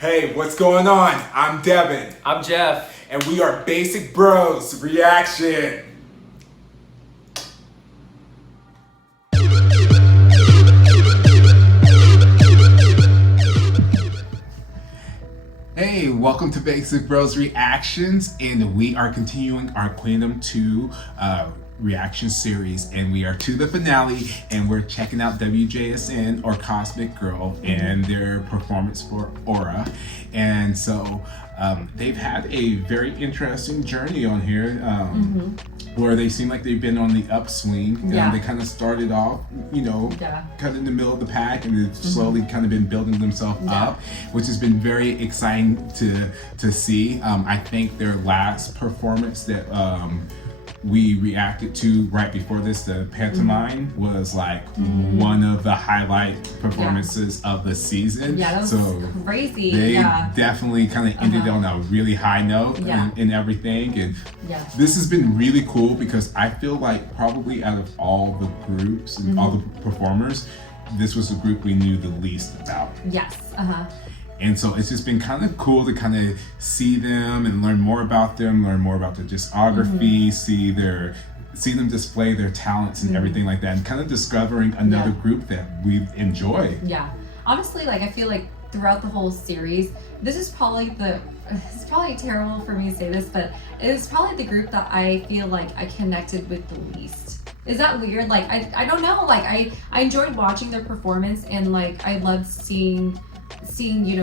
Hey, what's going on? I'm Devin. I'm Jeff. And we are Basic Bros Reaction. Hey, welcome to Basic Bros Reactions, and we are continuing our Queendom 2 reaction series, and we are to the finale, and we're checking out WJSN or Cosmic Girl and their performance for Aura. And so they've had a very interesting journey on here, where they seem like they've been on the upswing. Yeah. They kind of started off, kind of in the middle of the pack, and they've slowly kind of been building themselves up, which has been very exciting to see. I think their last performance that we reacted to right before this, the pantomime, was like one of the highlight performances of the season. Yeah, that was crazy. They definitely kind of ended on a really high note and everything. And this has been really cool because I feel like probably out of all the groups and all the performers, this was the group we knew the least about. Yes. And so it's just been kind of cool to kind of see them and learn more about them, learn more about their discography, see them display their talents and everything like that, and kind of discovering another group that we enjoy. Yeah. Honestly, like, I feel like throughout the whole series, this is probably terrible for me to say this, but it is probably the group that I feel like I connected with the least. Is that weird? Like, I don't know. Like, I enjoyed watching their performance, and like I loved seeing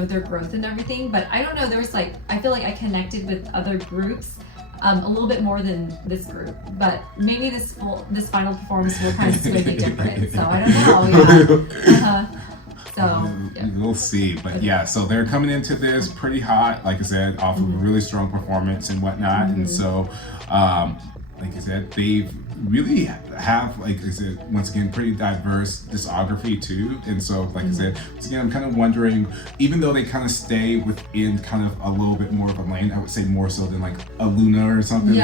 their growth and everything, but I don't know, there's like, I feel like I connected with other groups a little bit more than this group, but maybe this final performance will kind of sway it different, so I don't know. We'll see, but so they're coming into this pretty hot, like I said, off of a really strong performance and whatnot, and so like I said, they've really have, like I said, once again, pretty diverse discography too. And so, like I said, once again, I'm kind of wondering, even though they kind of stay within kind of a little bit more of a lane, I would say more so than like a Luna or something.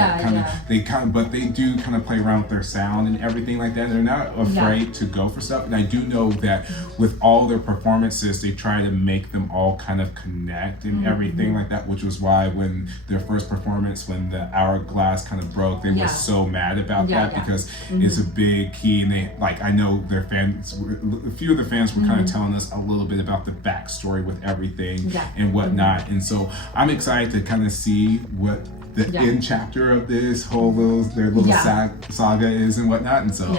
But they do kind of play around with their sound and everything like that. They're not afraid to go for stuff. And I do know that with all their performances, they try to make them all kind of connect and everything like that, which was why when their first performance, when the hourglass kind of broke, they were so mad about that because it's a big key, and they, like, I know their fans, a few of the fans were kind of telling us a little bit about the backstory with everything and whatnot, and so I'm excited to kind of see what the end chapter of this whole little saga is and whatnot, and so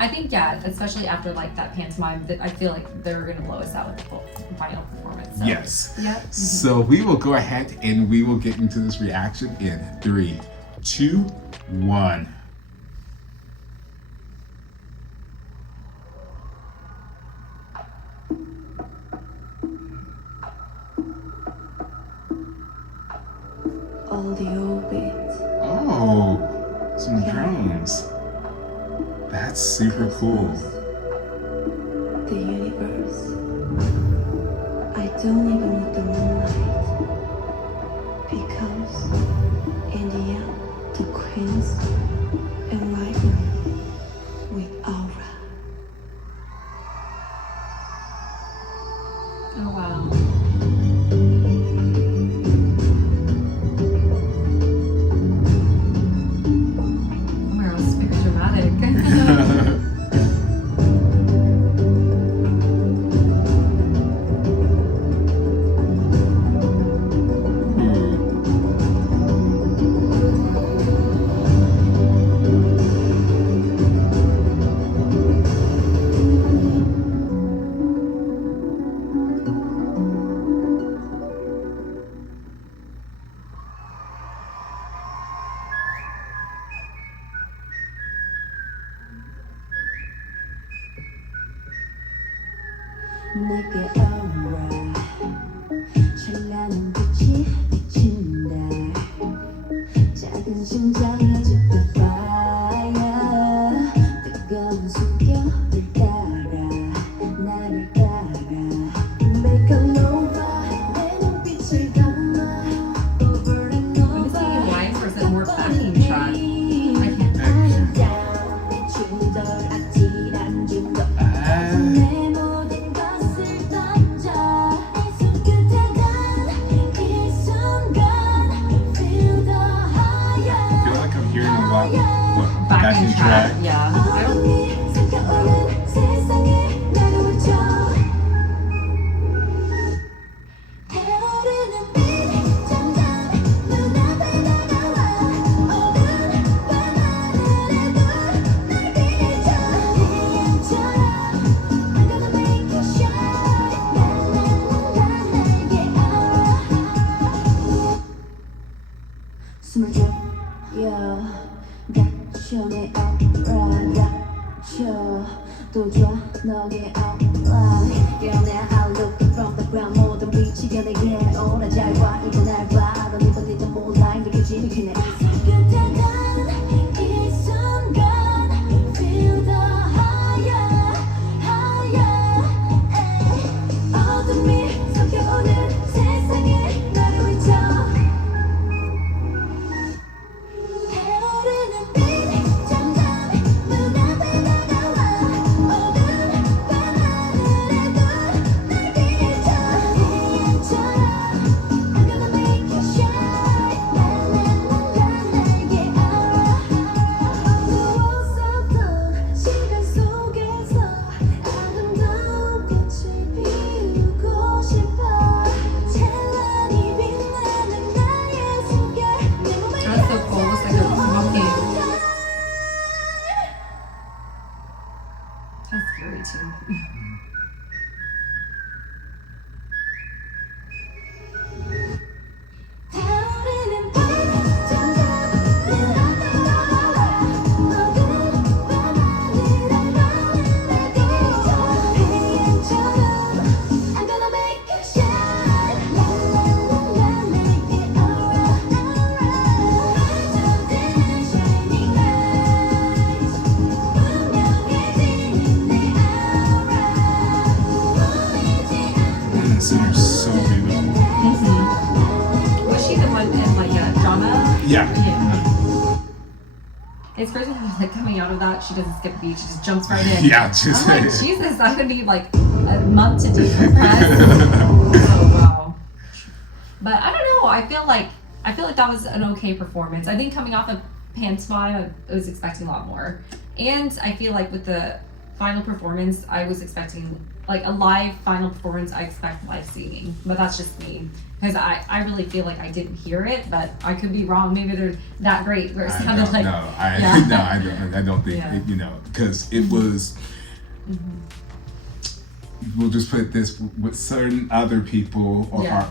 I think especially after like that pantomime, that I feel like they're gonna blow us out with the full final performance. So. Yes. So we will go ahead and we will get into this reaction in 3, 2, 1. All the orbit. Oh, some drums. That's super cool. The universe. I don't even need the moonlight. Because in the end, the queens enlighten me with aura. Oh wow. 내게 aura 찬란한 빛이 비친다 작은 심장 아직 the fire 뜨거운 숨결을 따라 나를 따라 Make a nova 내 눈빛을 감아 over and over I'm lines versus more backing track. back in track. Yeah. I don't. 숨을 줘, yeah. 닫혀 내 aura, 닫혀 또 줘, 너의 aura. Girl, now I look from the ground. 모든 빛이 겨내게 오라 잘 봐. 이거 날 봐. 넌 이번에도 몰라. 느껴지는 그네. 그때는 이 순간 feel the higher, higher. 어둠이 섞여오는 세상에 나를 비춰. That's so cool. It's like a walking. That's scary too. And the singer's so beautiful. Was she the one in like a drama? Yeah. Yeah. It's crazy how like coming out of that, she doesn't skip a beat, she just jumps right in. Yeah, just I'm like, Jesus, I would need like a month to decompress. Oh wow. But I don't know. I feel like that was an okay performance. I think coming off of pantomime, I was expecting a lot more, and I feel like with the final performance, I was expecting like a live final performance. I expect live singing, but that's just me because I really feel like I didn't hear it, but I could be wrong. Maybe they're that great where it sounded like yeah. No, I don't think Yeah. it, because it was. We'll just put it this: with certain other people or Yeah.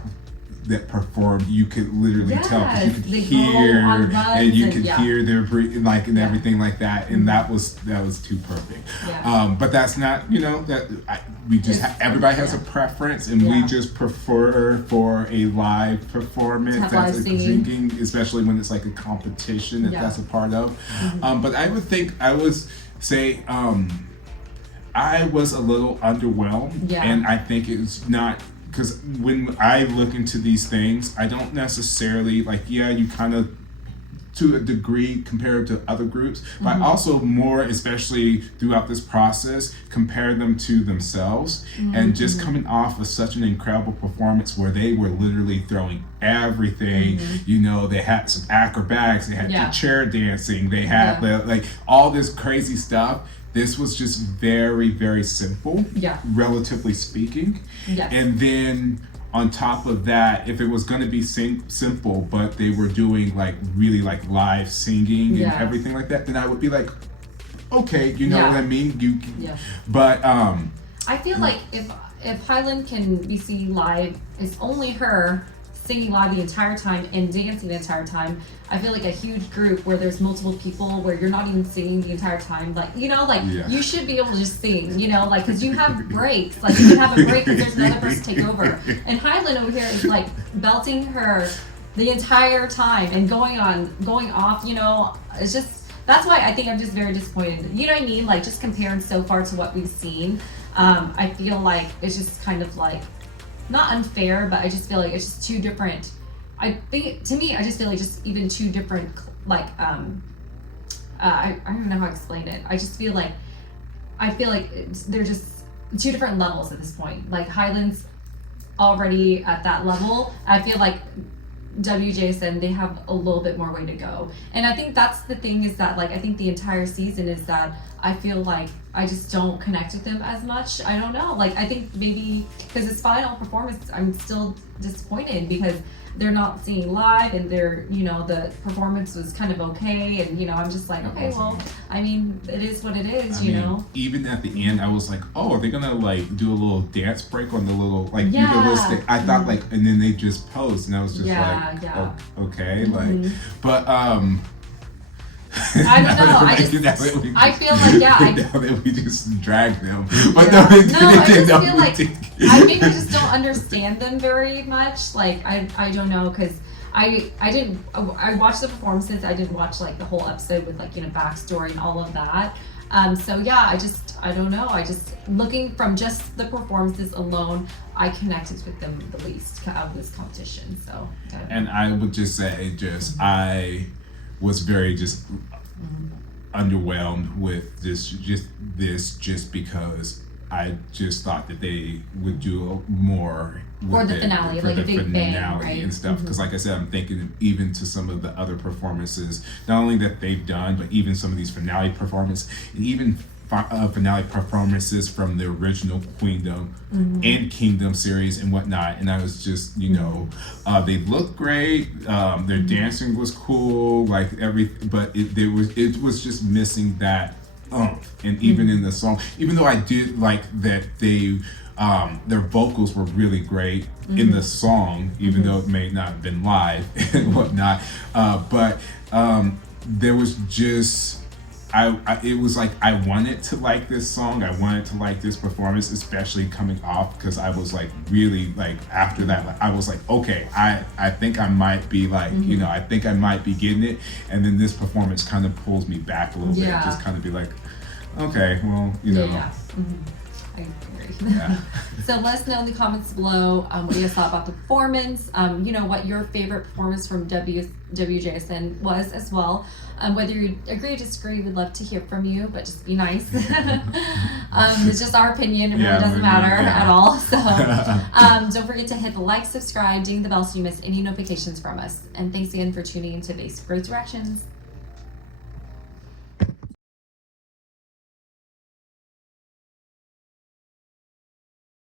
that performed, you could literally tell, 'cause you could they hear, go on runs and you and- could yeah. hear their like and Yeah. everything like that, and that was too perfect. Yeah. But that's not, that we just It's- everybody has a yeah. preference, and we Yeah. just prefer for a live performance, Have that's live a singing. especially when it's like a competition that Yeah. that's a part of. But I would say I was a little underwhelmed, Yeah. and I think it's not. Because when I look into these things, I don't necessarily you kind of, to a degree, compared to other groups, but I also more, especially throughout this process, compare them to themselves. And just coming off of such an incredible performance where they were literally throwing everything, they had some acrobatics, they had Yeah. the chair dancing, they had like all this crazy stuff. This was just very, very simple, Yeah. relatively speaking. Yes. And then on top of that, if it was going to be simple, but they were doing like really like live singing Yeah. and everything like that, then I would be like, okay, you know Yeah. what I mean? Yeah. But I feel like if Highland can be seen live, it's only her singing live the entire time and dancing the entire time. I feel like a huge group where there's multiple people where you're not even singing the entire time, Yeah. you should be able to just sing, because you have breaks, like you can have a break because there's another person to take over. And Highland over here is like belting her the entire time and going off, it's just, that's why I think I'm just very disappointed. You know what I mean? Like just comparing so far to what we've seen, I feel like it's just kind of like, not unfair, but I just feel like it's just two different. I think to me, I just feel like just even two different I don't know how to explain it. I feel like they're just two different levels at this point. Like Highland's already at that level. I feel like WJSN, they have a little bit more way to go. And I think that's the thing, is that like I think the entire season is that I feel like I just don't connect with them as much. I don't know. Like I think maybe because his final performance, I'm still disappointed because they're not seeing live, and they're, you know, the performance was kind of okay, and you know, I'm just like, okay, well, I mean, it is what it is, you know. Even at the end, I was like, oh, are they gonna like do a little dance break on the little like Yeah. do a little stick? I thought like, and then they just posed, and I was just Yeah, like, yeah. oh, okay, like, but I don't know. I just, I feel like, yeah, now that we just dragged them, but Yeah. no, I just feel like didn't. I maybe just don't understand them very much. Like I don't know, because I watched the performances. I didn't watch like the whole episode with like, you know, backstory and all of that. So yeah, I don't know. I just, looking from just the performances alone, I connected with them the least out of this competition. So. And I would just say, I was very underwhelmed with this because I just thought that they would do more with For the finale, like a big bang, right? And stuff. Because like I said, I'm thinking even to some of the other performances, not only that they've done, but even some of these finale performances, and even finale performances from the original Queendom and Kingdom series and whatnot. And I was just, you know, they looked great. Their dancing was cool, like but it was just missing that and even in the song, even though I did like that they their vocals were really great in the song, even though it may not have been live and whatnot, but there was just it was like I wanted to like this song, I wanted to like this performance, especially coming off, because I was like really like after that, like, I was like, okay, I think I might be like, you know, I think I might be getting it, and then this performance kind of pulls me back a little bit, just kind of be like, okay, well, you know. I agree. Yeah. So let us know in the comments below what you guys thought about the performance. You know, what your favorite performance from WJSN was as well. Whether you agree or disagree, we'd love to hear from you, but just be nice. It's just our opinion. It really doesn't matter at all. So don't forget to hit the like, subscribe, ding the bell so you miss any notifications from us. And thanks again for tuning into Basic Growth Directions.